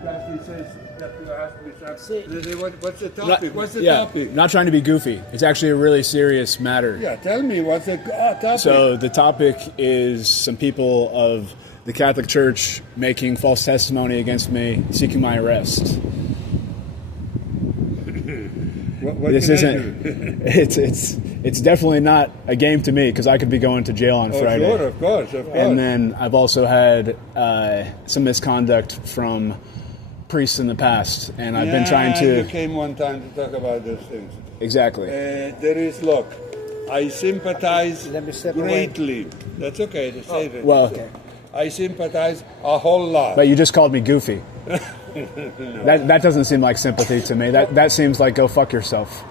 He says that you asked me something. What's the topic? What's the topic? Not trying to be goofy. It's actually a really serious matter. Yeah, tell me what's the topic. So the topic is some people of the Catholic Church making false testimony against me, seeking my arrest. What This can I isn't. do? It's definitely not a game to me because I could be going to jail on Friday. Sure, of course. And then I've also had some misconduct from priests in the past, and I've been trying to. You came one time to talk about those things. Exactly. There is, look, I sympathize greatly. That's okay to say that. Well, I sympathize a whole lot. but you just called me goofy. That doesn't seem like sympathy to me. That seems like go fuck yourself.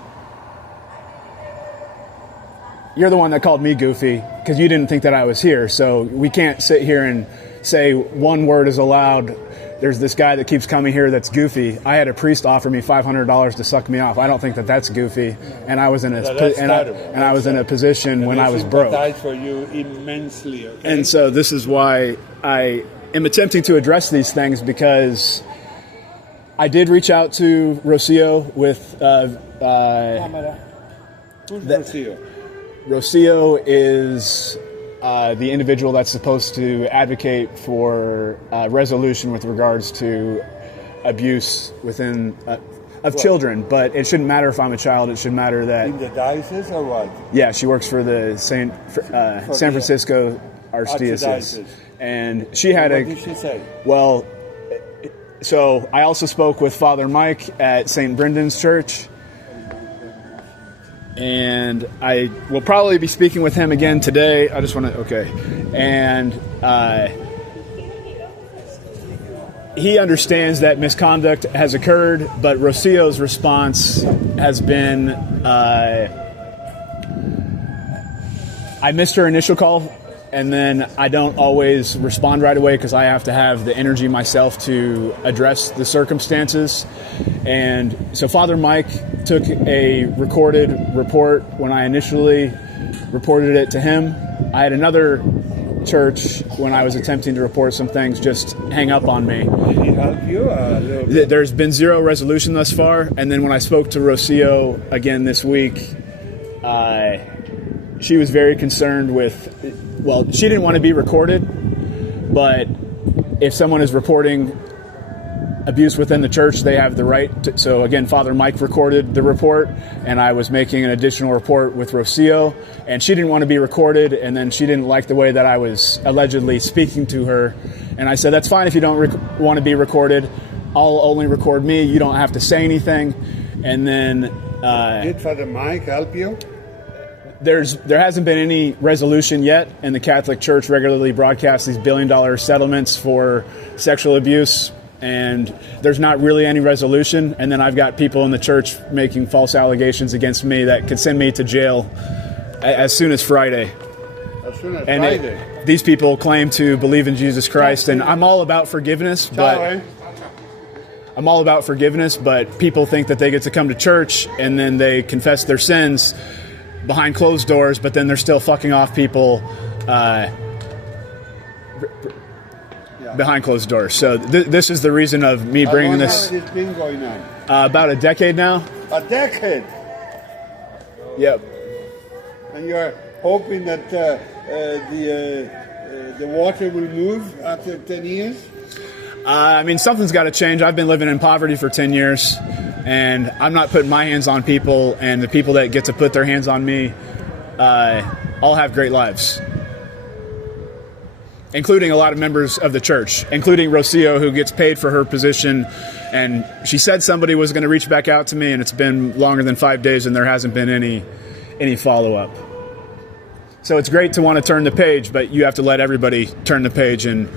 You're the one that called me goofy because you didn't think that I was here. So we can't sit here and say one word is allowed. There's this guy that keeps coming here that's goofy. I had a priest offer me $500 to suck me off. I don't think that that's goofy. And I was in a position when I was broke. I sympathize for you immensely. Okay? And so this is why I am attempting to address these things, because I did reach out to Rocio with Who's Rocio? Rocio is the individual that's supposed to advocate for resolution with regards to abuse within of children. But it shouldn't matter if I'm a child. It should matter that In the diocese or what? yeah, she works for the San Francisco Archdiocese, and she had What did she say? well. So I also spoke with Father Mike at St. Brendan's Church, and I will probably be speaking with him again today. I just want to, and he understands that misconduct has occurred, but Rocio's response has been, I missed her initial call, and then I don't always respond right away because I have to have the energy myself to address the circumstances. And so Father Mike took a recorded report when I initially reported it to him. I had another church, when I was attempting to report some things, just hang up on me. Did he help you a little bit? There's been zero resolution thus far. And then when I spoke to Rocio again this week, she was very concerned with, well, she didn't want to be recorded, but if someone is reporting abuse within the church, they have the right to. So again, Father Mike recorded the report, and I was making an additional report with Rocio, and she didn't want to be recorded, and then she didn't like the way that I was allegedly speaking to her. And I said, that's fine if you don't want to be recorded. I'll only record me. You don't have to say anything. And then Did Father Mike help you? there hasn't been any resolution yet, and the Catholic Church regularly broadcasts these billion-dollar settlements for sexual abuse, and there's not really any resolution. And then I've got people in the church making false allegations against me that could send me to jail as soon as Friday. As soon as And Friday. these people claim to believe in Jesus Christ, and I'm all about forgiveness, but people think that they get to come to church and then they confess their sins behind closed doors, but then they're still fucking off people behind closed doors. So this is the reason of me bringing this. How long has it been going on? About a decade now. A decade. Yep. And you're hoping that the water will move after 10 years? I mean, something's got to change. I've been living in poverty for 10 years, and I'm not putting my hands on people, and the people that get to put their hands on me all have great lives, including a lot of members of the church, including Rocio, who gets paid for her position. And she said somebody was going to reach back out to me, and it's been longer than 5 days, and there hasn't been any follow-up. So it's great to want to turn the page, but you have to let everybody turn the page, and